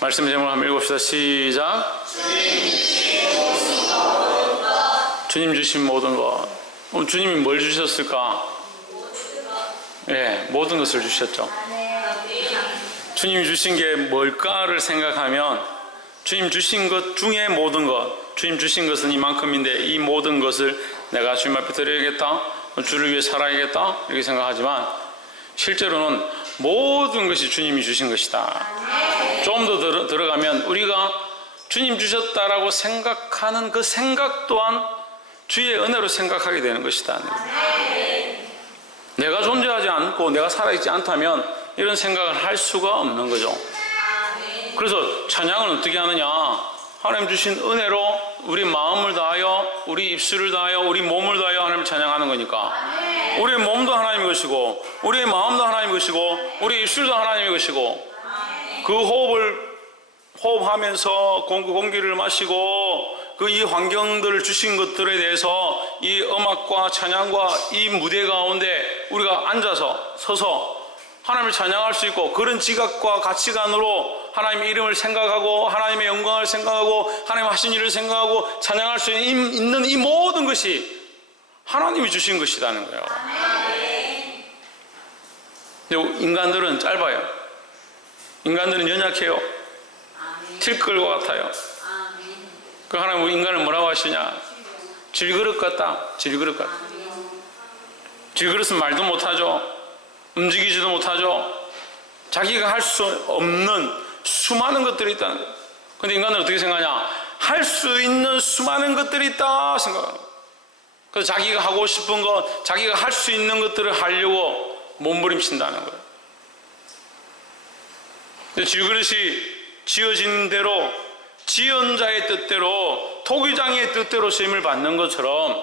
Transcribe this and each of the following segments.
말씀 제목을 한번 읽읍시다. 시작. 주님 주신 모든 것. 주님이 뭘 주셨을까? 예, 모든 것을 주셨죠. 주님이 주신 게 뭘까를 생각하면 주님 주신 것 중에 모든 것, 주님 주신 것은 이만큼인데 이 모든 것을 내가 주님 앞에 드려야겠다, 주를 위해 살아야겠다 이렇게 생각하지만 실제로는 모든 것이 주님이 주신 것이다. 좀 더 들어가면 우리가 주님 주셨다라고 생각하는 그 생각 또한 주의 은혜로 생각하게 되는 것이다. 내가 존재하지 않고 내가 살아있지 않다면 이런 생각을 할 수가 없는 거죠. 그래서 찬양을 어떻게 하느냐? 하나님 주신 은혜로 우리 마음을 다하여, 우리 입술을 다하여, 우리 몸을 다하여 하나님을 찬양하는 거니까 우리의 몸도 하나님의 것이고 우리의 마음도 하나님의 것이고 우리의 입술도 하나님의 것이고 그 호흡하면서 공기를 마시고 그 이 환경들을 주신 것들에 대해서 이 음악과 찬양과 이 무대 가운데 우리가 앉아서 서서 하나님을 찬양할 수 있고 그런 지각과 가치관으로 하나님의 이름을 생각하고 하나님의 영광을 생각하고 하나님 하신 일을 생각하고 찬양할 수 있는 이 모든 것이 하나님이 주신 것이라는 거예요. 근데 인간들은 짧아요. 인간들은 연약해요. 틸끌과 같아요. 그 하나님 우리 인간을 뭐라고 하시냐? 질그릇 같다. 질그릇 같다. 질그릇은 말도 못하죠. 움직이지도 못하죠. 자기가 할 수 없는 수많은 것들이 있다는 거예요. 근데 인간은 어떻게 생각하냐? 할 수 있는 수많은 것들이 있다 생각하는 거예요. 그래서 자기가 하고 싶은 것, 자기가 할 수 있는 것들을 하려고 몸부림친다는 거예요. 근데 질그릇이 지어진 대로 지은 자의 뜻대로 토기장의 뜻대로 쓰임을 받는 것처럼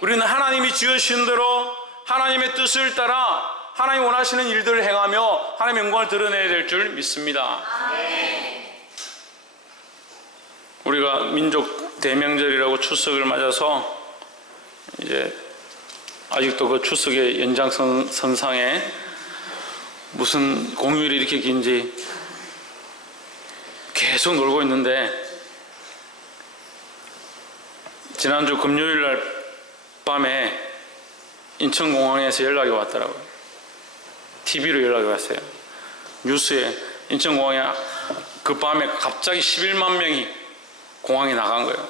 우리는 하나님이 지으신 대로 하나님의 뜻을 따라 하나님 원하시는 일들을 행하며 하나님의 영광을 드러내야 될 줄 믿습니다. 우리가 민족 대명절이라고 추석을 맞아서 이제 아직도 그 추석의 연장선상에 무슨 공휴일이 이렇게 긴지 계속 놀고 있는데 지난주 금요일 날 밤에 인천공항에서 연락이 왔더라고요. TV로 연락이 왔어요. 뉴스에 인천공항에 그 밤에 갑자기 11만 명이 공항에 나간 거예요.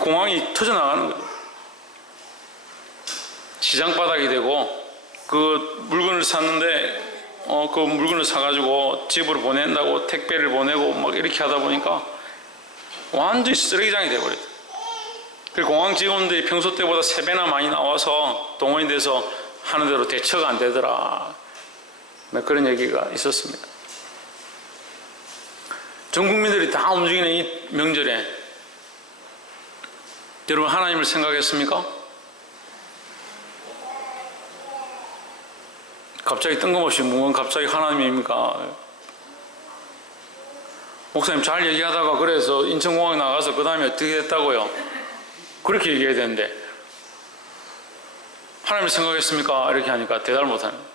공항이 터져 나가는 거예요. 시장 바닥이 되고 그 물건을 샀는데 그 물건을 사가지고 집으로 보낸다고 택배를 보내고 막 이렇게 하다 보니까 완전히 쓰레기장이 돼버렸어요. 그리고 공항 직원들이 평소 때보다 3배나 많이 나와서 동원이 돼서 하는 대로 대처가 안 되더라. 그런 얘기가 있었습니다. 전 국민들이 다 움직이는 이 명절에 여러분 하나님을 생각했습니까? 갑자기 뜬금없이 뭔가 갑자기 하나님입니까? 목사님 잘 얘기하다가 그래서 인천공항에 나가서 그 다음에 어떻게 됐다고요? 그렇게 얘기해야 되는데 하나님을 생각했습니까? 이렇게 하니까 대답을 못하는 거예요.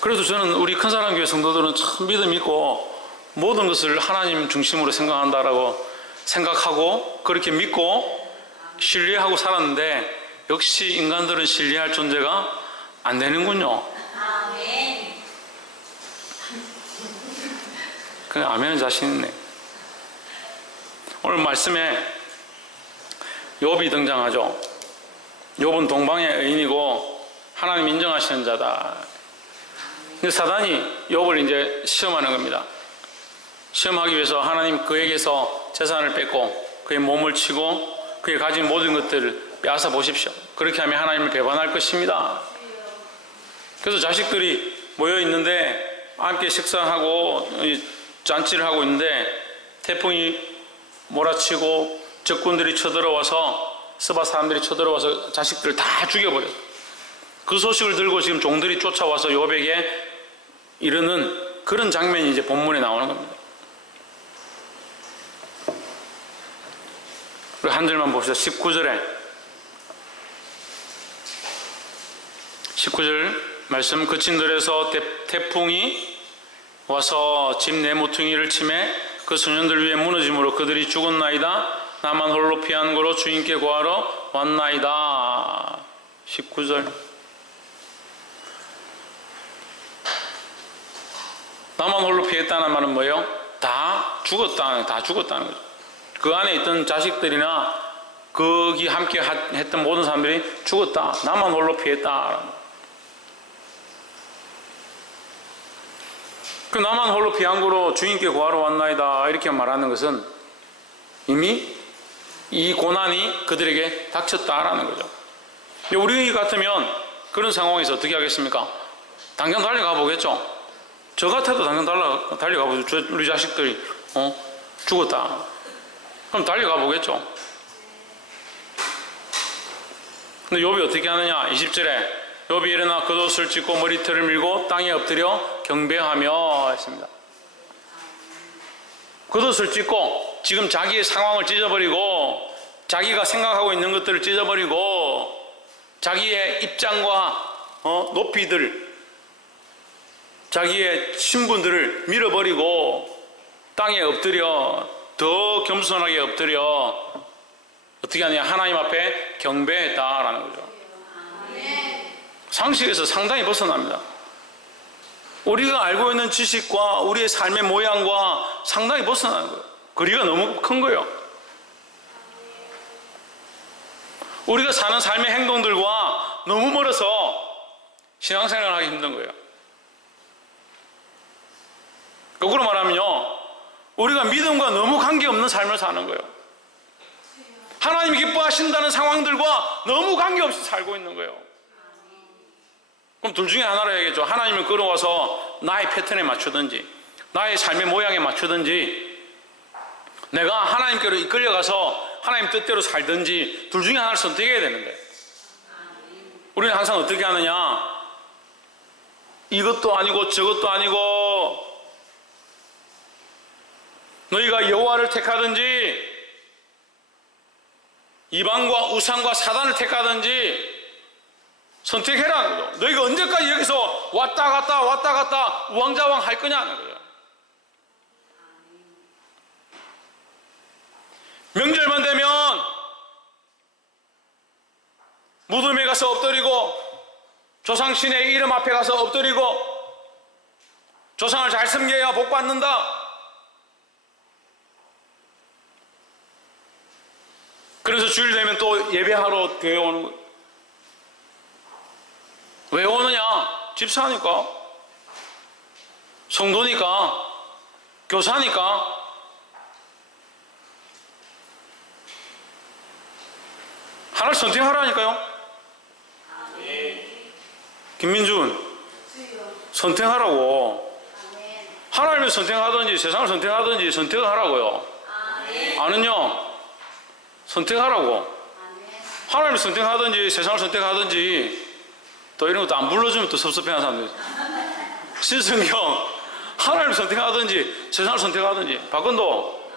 그래도 저는 우리 큰사랑교회 성도들은 참 믿음 있고 모든 것을 하나님 중심으로 생각한다라고 생각하고 그렇게 믿고 신뢰하고 살았는데 역시 인간들은 신뢰할 존재가 안 되는군요. 아멘. 그냥 아멘은 자신 있네. 오늘 말씀에 욥이 등장하죠. 욥은 동방의 의인이고 하나님 인정하시는 자다. 근데 사단이 욥을 이제 시험하는 겁니다. 시험하기 위해서 하나님 그에게서 재산을 뺏고 그의 몸을 치고 그의 가진 모든 것들을 빼앗아 보십시오. 그렇게 하면 하나님을 배반할 것입니다. 그래서 자식들이 모여 있는데 함께 식사하고 잔치를 하고 있는데 태풍이 몰아치고 적군들이 쳐들어와서 스바 사람들이 쳐들어와서 자식들을 다 죽여버렸어요. 그 소식을 들고 지금 종들이 쫓아와서 욥에게 이르는 그런 장면이 이제 본문에 나오는 겁니다. 그리고 한 절만 봅시다. 19절 말씀 그친 들에서 태풍이 와서 집 내 모퉁이를 치매 그 소년들 위에 무너짐으로 그들이 죽었나이다. 나만 홀로 피한 거로 주인께 구하러 왔나이다. 19절. 나만 홀로 피했다는 말은 뭐예요? 다 죽었다는 거죠. 그 안에 있던 자식들이나 거기 함께 했던 모든 사람들이 죽었다. 나만 홀로 피했다. 그 나만 홀로 피한 거로 주인께 구하러 왔나이다. 이렇게 말하는 것은 이미 이 고난이 그들에게 닥쳤다라는 거죠. 우리 같으면 그런 상황에서 어떻게 하겠습니까? 당장 달려가 보겠죠. 저 같아도 당장 달려가 보죠. 우리 자식들이 죽었다. 그럼 달려가 보겠죠. 근데 욥이 어떻게 하느냐? 20절에 욥이 일어나 겉옷을 찢고 머리털을 밀고 땅에 엎드려 경배하며 했습니다. 겉옷을 찢고 지금 자기의 상황을 찢어버리고 자기가 생각하고 있는 것들을 찢어버리고 자기의 입장과 높이들 자기의 신분들을 밀어버리고 땅에 엎드려 더 겸손하게 엎드려 어떻게 하냐? 하나님 앞에 경배했다라는 거죠. 상식에서 상당히 벗어납니다. 우리가 알고 있는 지식과 우리의 삶의 모양과 상당히 벗어나는 거예요. 거리가 너무 큰 거예요. 우리가 사는 삶의 행동들과 너무 멀어서 신앙생활을 하기 힘든 거예요. 거꾸로 말하면요, 우리가 믿음과 너무 관계없는 삶을 사는 거예요. 하나님이 기뻐하신다는 상황들과 너무 관계없이 살고 있는 거예요. 그럼 둘 중에 하나로 해야겠죠. 하나님을 끌어와서 나의 패턴에 맞추든지 나의 삶의 모양에 맞추든지 내가 하나님께로 이끌려가서 하나님 뜻대로 살든지 둘 중에 하나를 선택해야 되는데 우리는 항상 어떻게 하느냐? 이것도 아니고 저것도 아니고 너희가 여호와를 택하든지 이방과 우상과 사단을 택하든지 선택해라는 거죠. 너희가 언제까지 여기서 왔다 갔다 우왕좌왕 할 거냐는 거예요. 명절만 되면 무덤에 가서 엎드리고 조상신의 이름 앞에 가서 엎드리고 조상을 잘 섬겨야 복 받는다. 그래서 주일 되면 또 예배하러 교회 오는 거예요. 왜 오느냐? 집사니까, 성도니까, 교사니까. 하나를 선택하라니까요. 김민준, 선택하라고. 하나님을 선택하든지 세상을 선택하든지 선택을 하라고요. 아는요, 선택하라고. 하나님을 선택하든지 세상을 선택하든지 또 이런 것도 안 불러주면 또 섭섭해하는 사람들. 신성경 하나님을 선택하든지 세상을 선택하든지. 박건도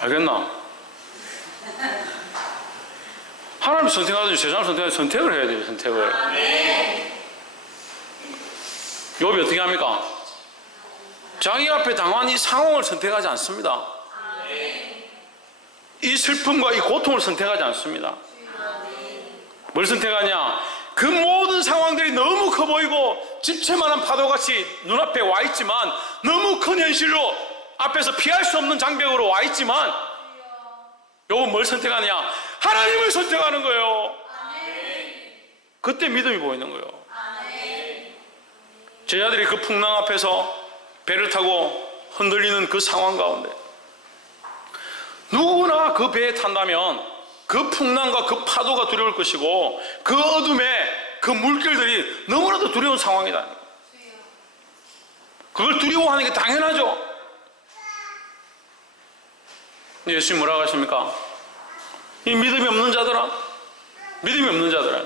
알겠나? 하나님을 선택하든지 세상을 선택하든지 선택을 해야 돼요. 선택을. 욥이 어떻게 합니까? 자기 앞에 당한 이 상황을 선택하지 않습니다. 이 슬픔과 이 고통을 선택하지 않습니다. 뭘 선택하냐? 그 모든 상황들이 너무 커 보이고 집채만한 파도같이 눈앞에 와 있지만 너무 큰 현실로 앞에서 피할 수 없는 장벽으로 와 있지만 욥은 뭘 선택하냐? 하나님을 선택하는 거예요. 그때 믿음이 보이는 거예요. 제자들이 그 풍랑 앞에서 배를 타고 흔들리는 그 상황 가운데 누구나 그 배에 탄다면 그 풍랑과 그 파도가 두려울 것이고 그 어둠에 그 물결들이 너무나도 두려운 상황이다. 그걸 두려워하는 게 당연하죠. 예수님 뭐라고 하십니까? 이 믿음이 없는 자들아, 믿음이 없는 자들아,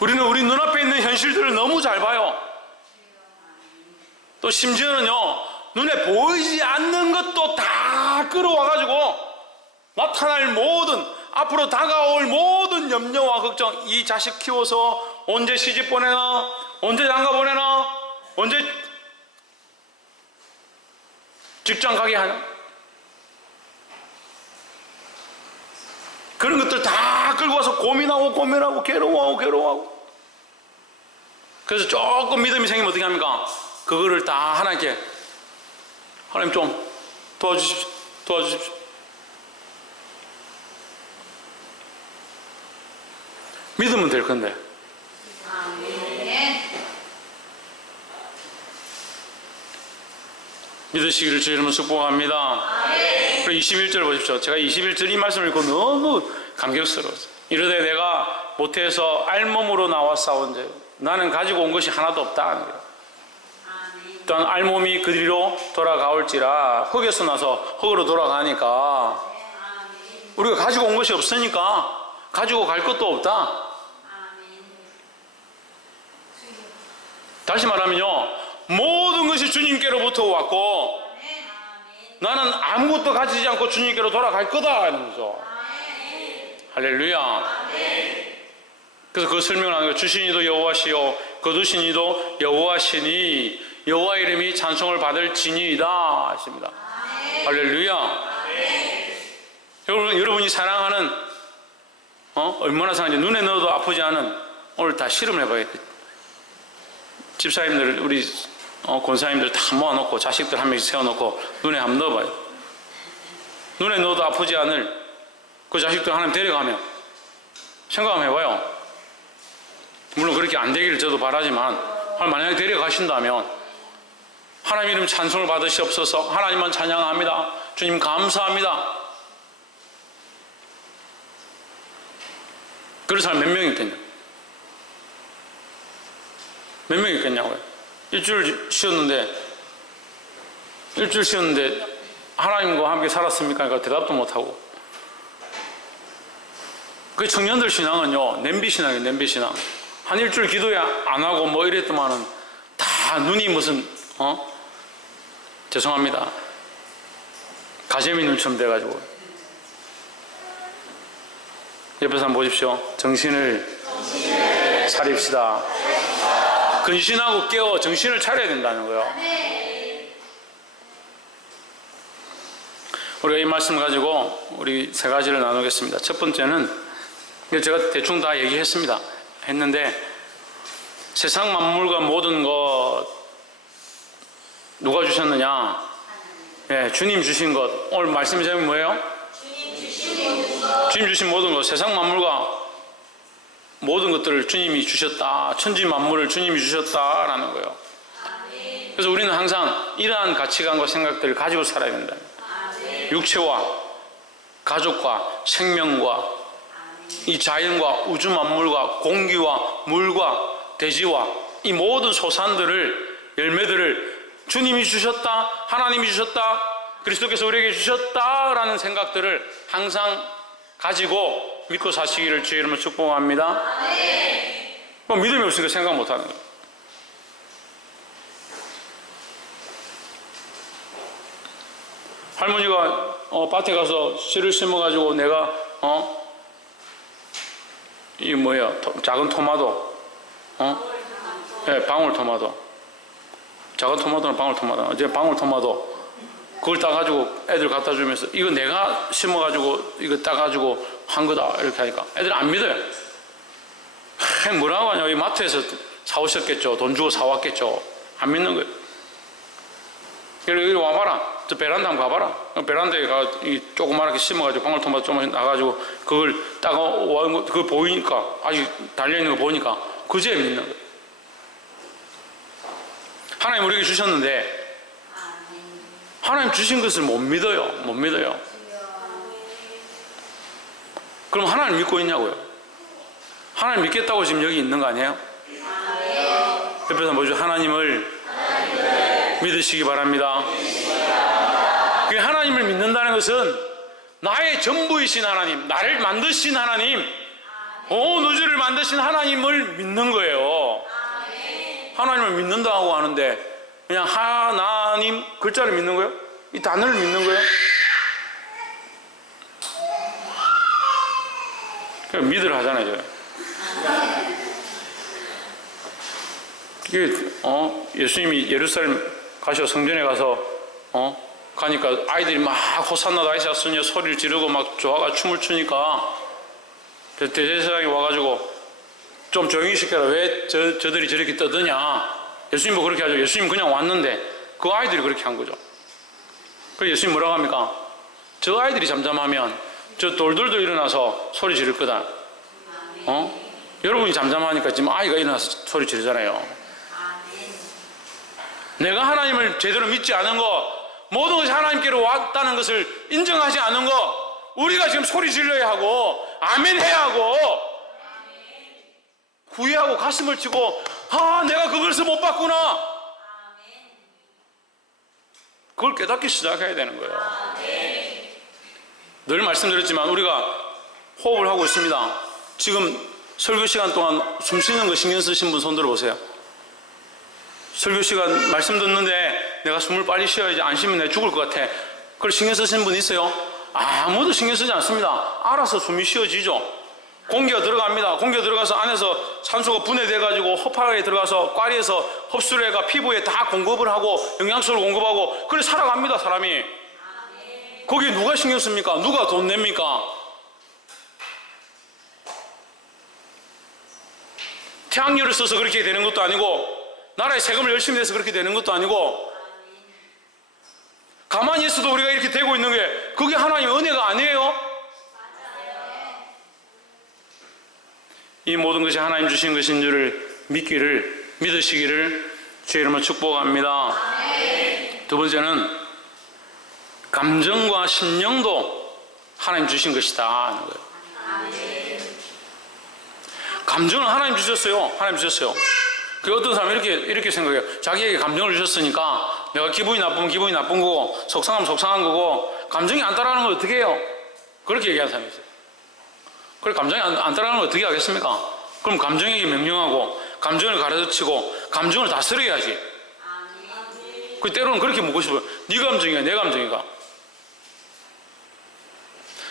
우리는 우리 눈앞에 있는 현실들을 너무 잘 봐요. 또 심지어는요, 눈에 보이지 않는 것도 다 끌어와가지고 나타날 모든, 앞으로 다가올 모든 염려와 걱정, 이 자식 키워서 언제 시집 보내나, 언제 장가 보내나, 언제 직장 가게 하나, 그런 것들 다 끌고 와서 고민하고 괴로워하고. 그래서 조금 믿음이 생기면 어떻게 합니까? 그거를 다 하나님께, 하나님 좀 도와주십시오. 믿으면 될 건데. 믿으시기를 주의 이름으로 축복합니다. 그리고 21절 보십시오. 제가 21절 이 말씀을 읽고 너무 감격스러웠어요. 이르되 내가 모태에서 알몸으로 나와 싸운즉 나는 가지고 온 것이 하나도 없다 하는 거예요. 또한 알몸이 그 뒤로 돌아가올지라, 흙에서 나서 흙으로 돌아가니까 우리가 가지고 온 것이 없으니까 가지고 갈 것도 없다. 다시 말하면요, 모든 것이 주님께로부터 왔고 나는 아무것도 가지지 않고 주님께로 돌아갈 거다 하는 거죠. 할렐루야. 그래서 그 설명을 하는 거예요. 주신 이도 여호와시요 거두신 이도 여호와시니 여호와 이름이 찬송을 받을 지니이다 하십니다. 할렐루야. 여러분이 사랑하는 얼마나 사랑하는지 눈에 넣어도 아프지 않은, 오늘 다 실험을 해봐야 돼. 집사님들, 우리 권사님들 다 모아놓고 자식들 한 명씩 세워놓고 눈에 한번 넣어봐요. 눈에 넣어도 아프지 않을 그 자식들 하나님 데려가면 생각 한번 해봐요. 물론 그렇게 안 되기를 저도 바라지만 만약에 데려가신다면 하나님 이름 찬송을 받으시옵소서, 하나님만 찬양합니다, 주님 감사합니다, 그런 사람 몇 명 있겠냐? 몇 명 있겠냐고요? 일주일 쉬었는데 하나님과 함께 살았습니까? 그러니까 대답도 못하고. 그 청년들 신앙은요, 냄비 신앙이에요. 냄비 신앙. 한 일주일 기도에 안 하고 뭐 이랬더만은 다 눈이 무슨 죄송합니다, 가재미 눈처럼 돼가지고. 옆에서 한번 보십시오. 정신을 차립시다. 근신하고 깨어 정신을 차려야 된다는 거예요. 우리가 이 말씀 가지고 우리 세 가지를 나누겠습니다. 첫 번째는, 제가 대충 다 했는데 세상 만물과 모든 것 누가 주셨느냐? 네, 주님 주신 것. 오늘 말씀 제목이 뭐예요? 주님 주신 모든 것. 세상 만물과 모든 것들을 주님이 주셨다. 천지 만물을 주님이 주셨다라는 거예요. 그래서 우리는 항상 이러한 가치관과 생각들을 가지고 살아야 된다. 육체와 가족과 생명과 이 자연과 우주 만물과 공기와 물과 대지와 이 모든 소산들을, 열매들을 주님이 주셨다, 하나님이 주셨다, 그리스도께서 우리에게 주셨다라는 생각들을 항상 가지고 믿고 사시기를 주의 이름으로 축복합니다. 믿음이 없으니까 생각 못하는 거예요. 할머니가 밭에 가서 씨를 심어가지고 내가 이 뭐야, 작은 토마토, 네, 방울토마토, 작은 토마토는 방울토마토, 이제 방울토마토, 그걸 따가지고 애들 갖다 주면서 이거 내가 심어가지고 이거 따가지고 한 거다 이렇게 하니까 애들 안 믿어요. 뭐라고 하냐, 이 마트에서 사오셨겠죠, 돈 주고 사왔겠죠. 안 믿는 거예요. 여기 와봐라, 저 베란다 한번 가봐라. 베란다에 가 이 조그맣게 심어가지고 방울토마토 좀 나가지고 그걸 따가와 그거 보이니까, 아직 달려있는 거 보니까 그제야 믿는 거예요. 하나님 우리에게 주셨는데 하나님 주신 것을 못 믿어요. 그럼 하나님 믿고 있냐고요? 하나님 믿겠다고 지금 여기 있는 거 아니에요? 옆에서 뭐죠? 하나님을 믿으시기 바랍니다. 하나님을 믿는다는 것은 나의 전부이신 하나님, 나를 만드신 하나님, 온 우주를 만드신 하나님을 믿는 거예요. 하나님을 믿는다고 하는데 그냥 하나님 글자를 믿는 거예요? 이 단어를 믿는 거예요? 믿으라 하잖아요. 제가. 이게 예수님이 예루살렘 가셔 성전에 가서 가니까 아이들이 막 호산나 다이사스냐 소리를 지르고 막 좋아가 춤을 추니까 대제사장이 와가지고 좀 조용히 시켜라. 왜 저들이 저렇게 떠드냐. 예수님도 그렇게 하죠. 예수님 그냥 왔는데 그 아이들이 그렇게 한 거죠. 그래서 예수님 뭐라고 합니까? 저 아이들이 잠잠하면 저 돌들도 일어나서 소리 지를 거다. 여러분이 잠잠하니까 지금 아이가 일어나서 소리 지르잖아요. 내가 하나님을 제대로 믿지 않은 거, 모든 것이 하나님께로 왔다는 것을 인정하지 않은 거, 우리가 지금 소리 질러야 하고 아멘 해야 하고 후회하고 가슴을 치고 내가 그것을 못 봤구나. 그걸 깨닫기 시작해야 되는 거예요. 늘 말씀드렸지만 우리가 호흡을 하고 있습니다. 지금 설교 시간 동안 숨 쉬는 거 신경 쓰신 분 손 들어보세요. 설교 시간 말씀 듣는데 내가 숨을 빨리 쉬어야지, 안 쉬면 내가 죽을 것 같아. 그걸 신경 쓰시는 분 있어요? 아무도 신경 쓰지 않습니다. 알아서 숨이 쉬어지죠. 공기가 들어갑니다. 공기가 들어가서 안에서 산소가 분해돼가지고 허파에 들어가서 꽈리에서 흡수를 해가 피부에 다 공급을 하고 영양소를 공급하고 그래 살아갑니다. 사람이. 거기에 누가 신경 씁니까? 누가 돈 냅니까? 태양열을 써서 그렇게 되는 것도 아니고 나라의 세금을 열심히 내서 그렇게 되는 것도 아니고 가만히 있어도 우리가 이렇게 되고 있는 게 그게 하나님의 은혜가 아니에요? 이 모든 것이 하나님 주신 것인 줄을 믿으시기를 주의 이름으로 축복합니다. 두 번째는 감정과 심령도 하나님 주신 것이다 하는 거예요. 감정은 하나님 주셨어요. 하나님 주셨어요. 그 어떤 사람이 이렇게 생각해요. 자기에게 감정을 주셨으니까 내가 기분이 나쁘면 기분이 나쁜 거고 속상하면 속상한 거고 감정이 안 따라가는 걸 어떻게 해요? 그렇게 얘기하는 사람이 있어요. 그래 감정이 안 따라가는 걸 어떻게 하겠습니까? 그럼 감정에게 명령하고 감정을 가르치고 감정을 다스려야지. 그 때로는 그렇게 묻고 싶어요. 네 감정이야 내 감정이가?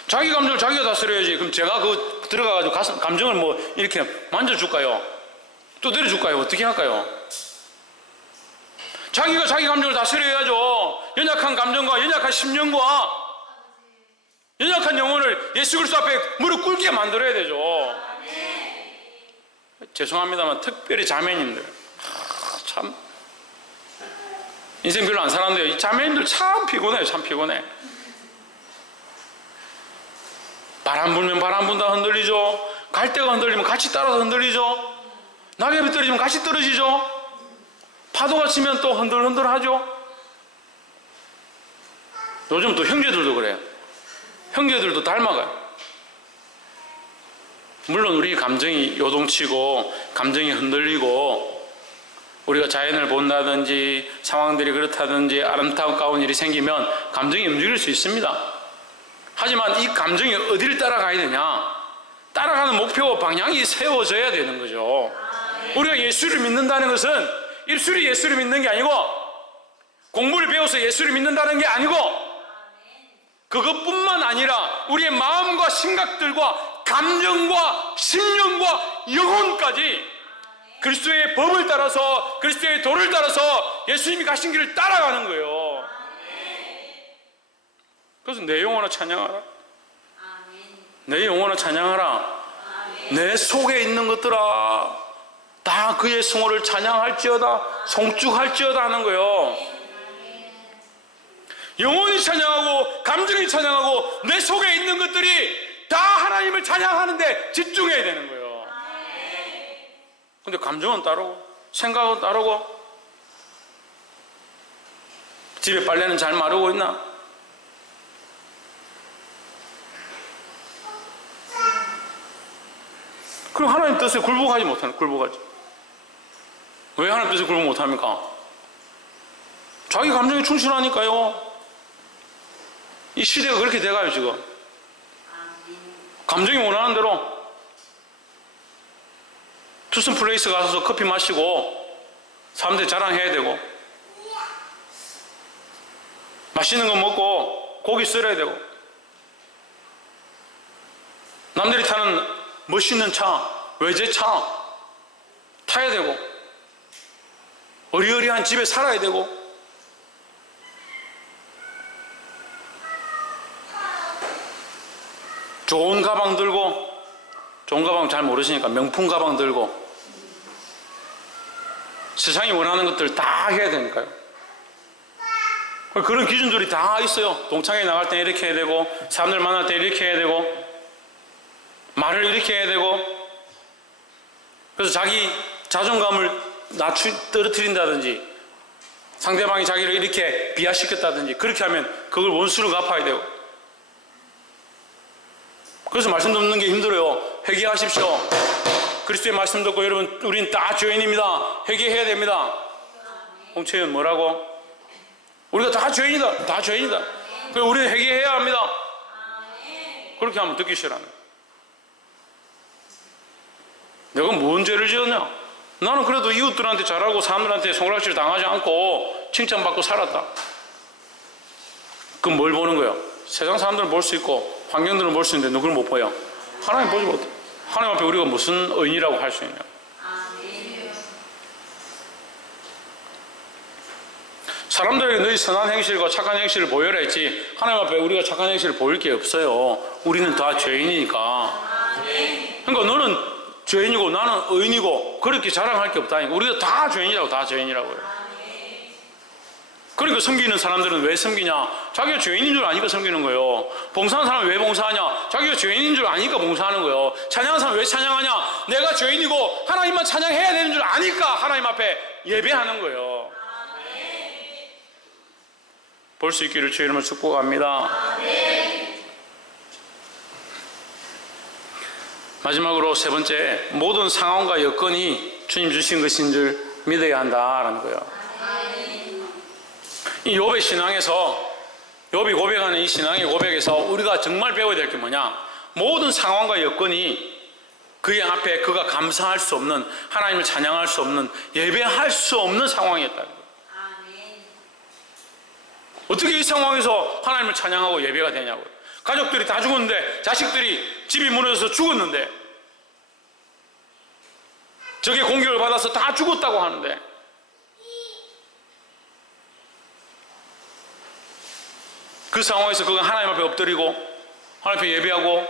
자기 감정을 자기가 다스려야지. 그럼 제가 들어가가지고 감정을 뭐 이렇게 만져줄까요? 또 내려줄까요? 어떻게 할까요? 자기가 자기 감정을 다스려야죠. 연약한 감정과 연약한 심령과 연약한 영혼을 예수 그리스도 앞에 무릎 꿇게 만들어야 되죠. 죄송합니다만 특별히 자매님들 참 인생 별로 안 살았는데요. 이 자매님들 참 피곤해요. 참 피곤해. 바람 불면 바람 분다 흔들리죠. 갈대가 흔들리면 같이 따라서 흔들리죠. 낙엽이 떨어지면 같이 떨어지죠. 파도가 치면 또 흔들흔들하죠. 요즘 또 형제들도 그래요. 형제들도 닮아가요. 물론 우리 감정이 요동치고 감정이 흔들리고 우리가 자연을 본다든지 상황들이 그렇다든지 아름다운 일이 생기면 감정이 움직일 수 있습니다. 하지만 이 감정이 어디를 따라가야 되냐? 따라가는 목표와 방향이 세워져야 되는 거죠. 우리가 예수를 믿는다는 것은 입술이 예수를 믿는 게 아니고 공부를 배워서 예수를 믿는다는 게 아니고 그것뿐만 아니라 우리의 마음과 생각들과 감정과 심령과 영혼까지 그리스도의 법을 따라서 그리스도의 도를 따라서 예수님이 가신 길을 따라가는 거예요. 그래서 내 영혼아 찬양하라. 내 영혼아 찬양하라. 내 속에 있는 것들아 다 그의 성호를 찬양할지어다 송축할지어다 하는 거예요. 영혼이 찬양하고 감정이 찬양하고 내 속에 있는 것들이 다 하나님을 찬양하는데 집중해야 되는 거예요. 근데 감정은 따르고 생각은 따르고 집에 빨래는 잘 마르고 있나? 그럼 하나님 뜻에 굴복하지 못하는 굴복하지. 왜 하나님 뜻에 굴복 못합니까? 자기 감정에 충실하니까요. 이 시대가 그렇게 돼가요 지금. 감정이 원하는 대로 투슨 플레이스 가서 커피 마시고 사람들 자랑해야 되고 맛있는 거 먹고 고기 썰어야 되고 남들이 타는 멋있는 차, 외제차 타야 되고, 어리어리한 집에 살아야 되고, 좋은 가방 들고, 좋은 가방 잘 모르시니까 명품 가방 들고, 세상이 원하는 것들 다 해야 되니까요. 그런 기준들이 다 있어요. 동창회 나갈 때 이렇게 해야 되고, 사람들 만날 때 이렇게 해야 되고, 말을 이렇게 해야 되고, 그래서 자기 자존감을 떨어뜨린다든지, 상대방이 자기를 이렇게 비하시켰다든지, 그렇게 하면 그걸 원수를 갚아야 되고. 그래서 말씀 듣는 게 힘들어요. 회개하십시오. 그리스도의 말씀 듣고, 여러분, 우린 다 죄인입니다. 회개해야 됩니다. 홍채연 뭐라고? 우리가 다 죄인이다. 다 죄인이다. 그래서 우리는 회개해야 합니다. 그렇게 하면 듣기 싫어하는 거예요. 내가 뭔 죄를 지었냐? 나는 그래도 이웃들한테 잘하고 사람들한테 손가락질 당하지 않고 칭찬받고 살았다. 그럼 뭘 보는 거예요? 세상 사람들은 볼 수 있고 환경들은 볼 수 있는데 누굴 못 보여? 하나님 보지 못해. 하나님 앞에 우리가 무슨 의인이라고 할 수 있냐? 사람들에게 너희 선한 행실과 착한 행실을 보여라 했지, 하나님 앞에 우리가 착한 행실을 보일 게 없어요. 우리는 다 죄인이니까. 그러니까 너는 죄인이고 나는 의인이고 그렇게 자랑할 게 없다니까. 우리가 다 죄인이라고. 다 죄인이라고요. 그러니까 섬기는 사람들은 왜 섬기냐? 자기가 죄인인 줄 아니까 섬기는 거예요. 봉사하는 사람은 왜 봉사하냐? 자기가 죄인인 줄 아니까 봉사하는 거예요. 찬양하는 사람은 왜 찬양하냐? 내가 죄인이고 하나님만 찬양해야 되는 줄 아니까 하나님 앞에 예배하는 거예요. 볼 수 있기를 주의 이름으로 축복합니다. 마지막으로 세 번째, 모든 상황과 여건이 주님 주신 것인 줄 믿어야 한다라는 거예요. 이 욥의 신앙에서, 욥이 고백하는 이 신앙의 고백에서 우리가 정말 배워야 될 게 뭐냐? 모든 상황과 여건이 그의 앞에 그가 감사할 수 없는, 하나님을 찬양할 수 없는, 예배할 수 없는 상황이었다는 거예요. 어떻게 이 상황에서 하나님을 찬양하고 예배가 되냐고요. 가족들이 다 죽었는데, 자식들이 집이 무너져서 죽었는데, 적의 공격을 받아서 다 죽었다고 하는데, 그 상황에서 그가 하나님 앞에 엎드리고 하나님 앞에 예배하고,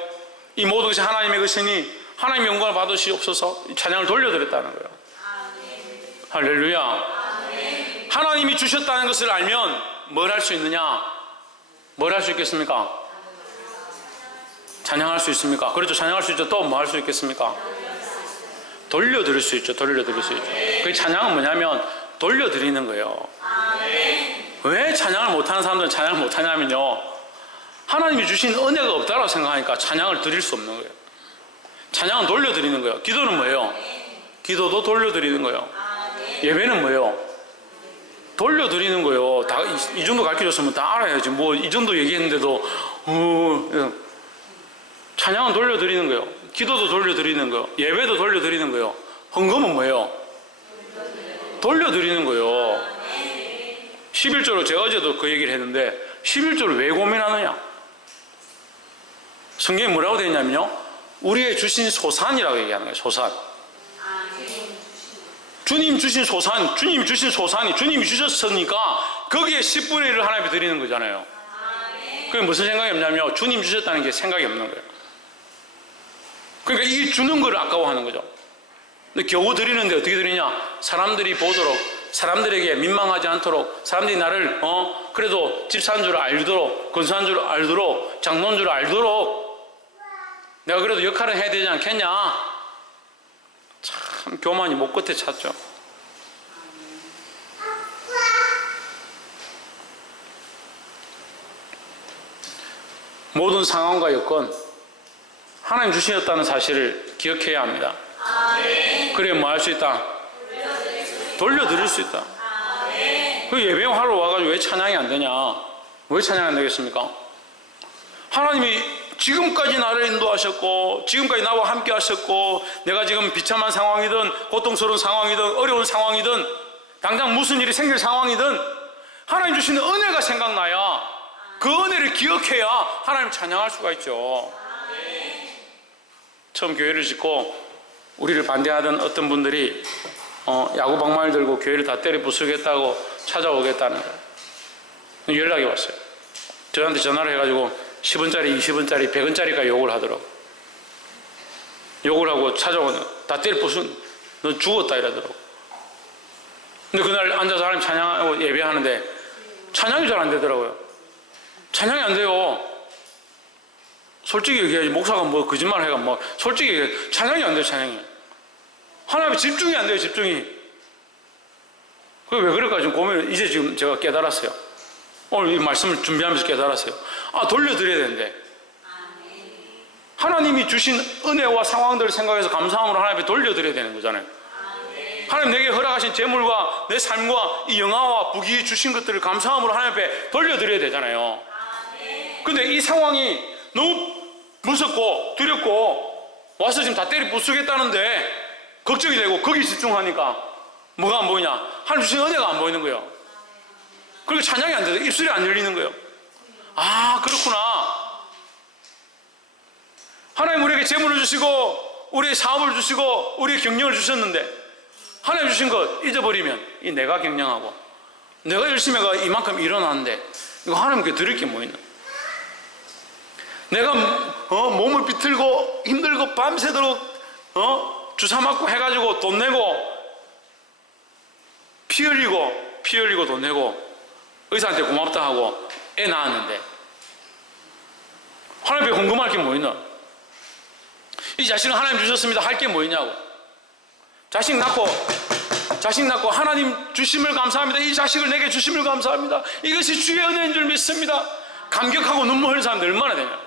이 모든 것이 하나님의 것이니 하나님의 영광을 받으시옵소서 찬양을 돌려드렸다는 거예요. 할렐루야. 하나님이 주셨다는 것을 알면 뭘 할 수 있느냐? 뭘 할 수 있겠습니까? 찬양할 수 있습니까? 그렇죠. 찬양할 수 있죠. 또 뭐 할 수 있겠습니까? 돌려드릴 수 있죠. 돌려드릴 수 있죠. 그 찬양은 뭐냐면 돌려드리는 거예요. 왜 찬양을 못하는 사람들은 찬양을 못하냐면요, 하나님이 주신 은혜가 없다고 생각하니까 찬양을 드릴 수 없는 거예요. 찬양은 돌려드리는 거예요. 기도는 뭐예요? 기도도 돌려드리는 거예요. 예배는 뭐예요? 돌려드리는 거예요. 다 이 정도 가르쳐줬으면 다 알아야지. 뭐 이 정도 얘기했는데도 찬양은 돌려드리는 거예요. 기도도 돌려드리는 거예요. 예배도 돌려드리는 거예요. 헌금은 뭐예요? 돌려드리는 거예요. 11조로 제가 어제도 그 얘기를 했는데 11조를 왜 고민하느냐? 성경에 뭐라고 되어 있냐면요, 우리의 주신 소산이라고 얘기하는 거예요. 소산. 주님 주신 소산, 주님 주신 소산이 주님이 주셨으니까 거기에 10분의 1을 하나님께 드리는 거잖아요. 그게 무슨 생각이 없냐면 주님 주셨다는 게 생각이 없는 거예요. 그러니까 이 주는 걸 아까워하는 거죠. 근데 겨우 드리는데 어떻게 드리냐? 사람들이 보도록, 사람들에게 민망하지 않도록, 사람들이 나를 그래도 집사인 줄 알도록, 권사인 줄 알도록, 장로인 줄 알도록 내가 그래도 역할을 해야 되지 않겠냐? 참 교만이 목 끝에 찼죠. 모든 상황과 여건 하나님 주시었다는 사실을 기억해야 합니다. 그래 뭐 할 수 있다? 돌려드릴 수 있다. 그 예배하러 와가지고 왜 찬양이 안 되냐? 왜 찬양이 안 되겠습니까? 하나님이 지금까지 나를 인도하셨고 지금까지 나와 함께 하셨고, 내가 지금 비참한 상황이든 고통스러운 상황이든 어려운 상황이든 당장 무슨 일이 생길 상황이든 하나님 주시는 은혜가 생각나야 그 은혜를 기억해야 하나님 찬양할 수가 있죠. 처음 교회를 짓고 우리를 반대하던 어떤 분들이 야구 방망이를 들고 교회를 다 때려 부수겠다고 찾아오겠다는 거예요. 연락이 왔어요. 저한테 전화를 해가지고 10원짜리, 20원짜리, 100원짜리까지 욕을 하더라고. 욕을 하고 찾아오는, 다 때려 부순, 너 죽었다 이러더라고. 근데 그날 앉아서 하나님 찬양하고 예배하는데 찬양이 잘 안 되더라고요. 찬양이 안 돼요. 솔직히 얘기해야지. 목사가 뭐 거짓말 해가 뭐 솔직히 얘기해. 찬양이 안 돼요. 찬양이. 하나님의 집중이 안 돼요. 집중이. 그게 왜 그럴까 지금 고민을 이제 지금 제가 깨달았어요. 오늘 이 말씀을 준비하면서 깨달았어요. 아, 돌려드려야 되는데. 하나님이 주신 은혜와 상황들을 생각해서 감사함으로 하나님께 돌려드려야 되는 거잖아요. 하나님 내게 허락하신 재물과 내 삶과 이 영화와 부귀 주신 것들을 감사함으로 하나님 앞에 돌려드려야 되잖아요. 근데 이 상황이 너무 무섭고 두렵고 와서 지금 다 때려 부수겠다는데 걱정이 되고 거기 집중하니까 뭐가 안 보이냐? 하나님 주신 은혜가 안 보이는 거예요. 그리고 찬양이 안 돼요. 입술이 안 열리는 거예요. 아, 그렇구나. 하나님 우리에게 재물을 주시고 우리의 사업을 주시고 우리의 경영을 주셨는데 하나님 주신 것 잊어버리면 이 내가 경영하고 내가 열심히 해가 이만큼 일어났는데 이거 하나님께 드릴 게 뭐 있나? 내가 몸을 비틀고 힘들고 밤새도록 주사 맞고 해가지고 돈 내고 피 흘리고 돈 내고 의사한테 고맙다 하고 애 낳았는데 하나님 앞에 궁금할 게 뭐 있나? 이 자식을 하나님 주셨습니다. 할 게 뭐 있냐고. 자식 낳고 하나님 주심을 감사합니다. 이 자식을 내게 주심을 감사합니다. 이것이 주의 은혜인 줄 믿습니다. 감격하고 눈물 흘리는 사람들 얼마나 되냐.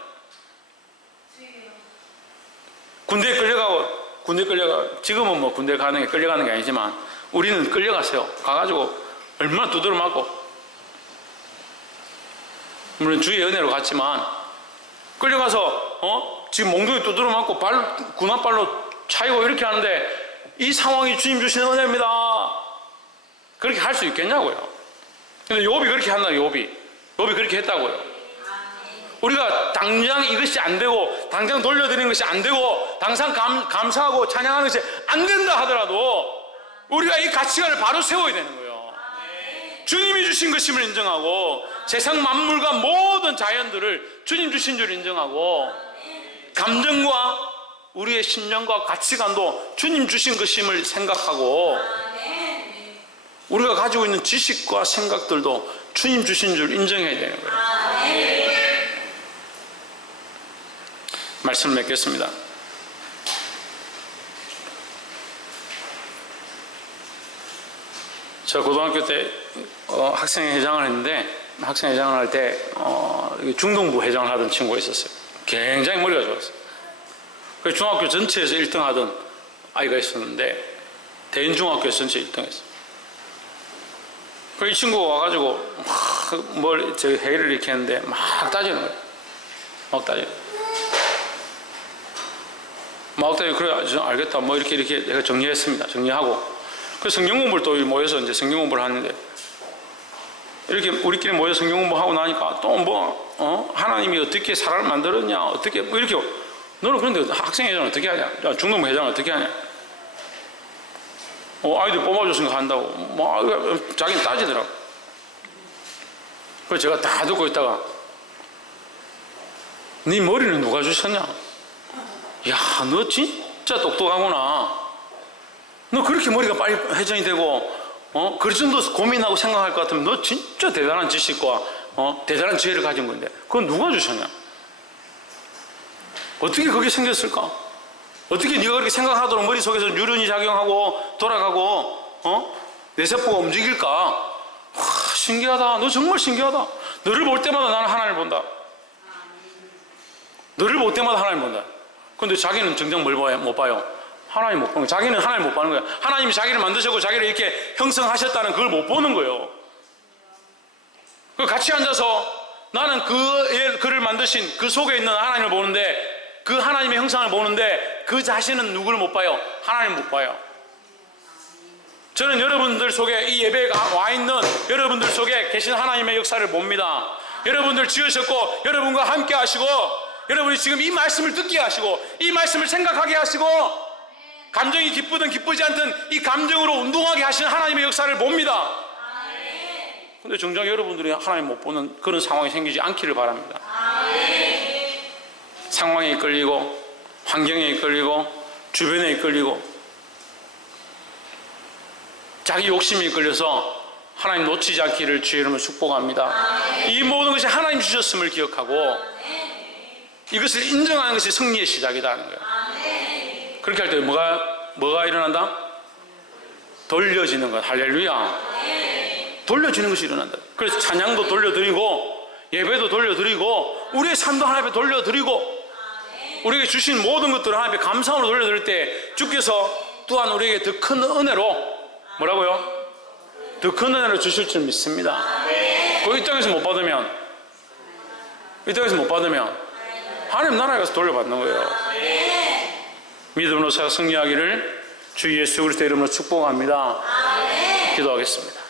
군대에 끌려가고 지금은 뭐 군대 가는 게 끌려가는 게 아니지만 우리는 끌려갔어요. 가가지고 얼마나 두드려 맞고 물론 주의 은혜로 갔지만 끌려가서 지금 몽둥이 두드려 맞고 군합발로 차이고 이렇게 하는데 이 상황이 주님 주시는 은혜입니다. 그렇게 할 수 있겠냐고요. 근데 욥이 그렇게 한다. 욥이 그렇게 했다고요. 우리가 당장 이것이 안 되고 당장 돌려드리는 것이 안 되고 당장 감사하고 찬양하는 것이 안 된다 하더라도 우리가 이 가치관을 바로 세워야 되는 거예요. 주님이 주신 것임을 인정하고 세상 만물과 모든 자연들을 주님 주신 줄 인정하고 감정과 우리의 심령과 가치관도 주님 주신 것임을 생각하고 우리가 가지고 있는 지식과 생각들도 주님 주신 줄 인정해야 되는 거예요. 말씀을 맺겠습니다. 제가 고등학교 때 학생회장을 했는데 학생회장을 할 때 중동부 회장을 하던 친구가 있었어요. 굉장히 머리가 좋았어요. 그래서 중학교 전체에서 1등 하던 아이가 있었는데 대인중학교에서 전체 1등 했어요. 그래서 이 친구가 와가지고 저희 회의를 이렇게 했는데 막 따지는 거예요. 막 따지고 그래 알겠다 뭐 이렇게 내가 정리했습니다. 정리하고 그래서 성경 공부를 또 모여서 이제 성경 공부를 하는데 이렇게 우리끼리 모여서 성경 공부하고 나니까 또 하나님이 어떻게 사람을 만들었냐 어떻게 뭐 이렇게 너는 그런데 학생회장은 어떻게 하냐? 중동부 회장은 어떻게 하냐? 아이들 뽑아줬으니까 한다고 자기는 따지더라고. 그래서 제가 다 듣고 있다가 네 머리는 누가 주셨냐? 야, 너 진짜 똑똑하구나. 너 그렇게 머리가 빨리 회전이 되고 그 정도 고민하고 생각할 것 같으면 너 진짜 대단한 지식과 대단한 지혜를 가진 건데 그건 누가 주셨냐? 어떻게 그게 생겼을까? 어떻게 네가 그렇게 생각하도록 머릿속에서 뉴런이 작용하고 돌아가고 뇌세포가 움직일까? 와, 신기하다. 너 정말 신기하다. 너를 볼 때마다 나는 하나님을 본다. 너를 볼 때마다 하나님을 본다. 근데 자기는 정작 뭘 봐요? 못 봐요. 하나님 못 보는 거예요. 자기는 하나님 못 보는 거예요. 하나님이 자기를 만드셨고 자기를 이렇게 형성하셨다는 그걸 못 보는 거예요. 같이 앉아서 나는 그를 만드신 그 속에 있는 하나님을 보는데 그 하나님의 형상을 보는데 그 자신은 누구를 못 봐요? 하나님을 못 봐요. 저는 여러분들 속에 이 예배에 와 있는 여러분들 속에 계신 하나님의 역사를 봅니다. 여러분들 지으셨고 여러분과 함께 하시고 여러분이 지금 이 말씀을 듣게 하시고 이 말씀을 생각하게 하시고 감정이 기쁘든 기쁘지 않든 이 감정으로 운동하게 하시는 하나님의 역사를 봅니다. 근데 정작 여러분들이 하나님 못 보는 그런 상황이 생기지 않기를 바랍니다. 상황에 이끌리고 환경에 이끌리고 주변에 이끌리고 자기 욕심에 이끌려서 하나님 놓치지 않기를 주의 이름으로 축복합니다. 이 모든 것이 하나님 주셨음을 기억하고 이것을 인정하는 것이 승리의 시작이다 하는 거예요. 그렇게 할 때 뭐가 일어난다? 돌려지는 것. 할렐루야. 돌려지는 것이 일어난다. 그래서 찬양도 돌려드리고 예배도 돌려드리고 우리의 삶도 하나님 앞에 돌려드리고 우리에게 주신 모든 것들을 하나님 앞에 감사함으로 돌려드릴 때 주께서 또한 우리에게 더 큰 은혜로 뭐라고요? 더 큰 은혜를 주실 줄 믿습니다. 이 땅에서 못 받으면 하나님 나라에 가서 돌려받는 거예요. 믿음으로 살아 승리하기를 주 예수 그리스도 이름으로 축복합니다. 기도하겠습니다.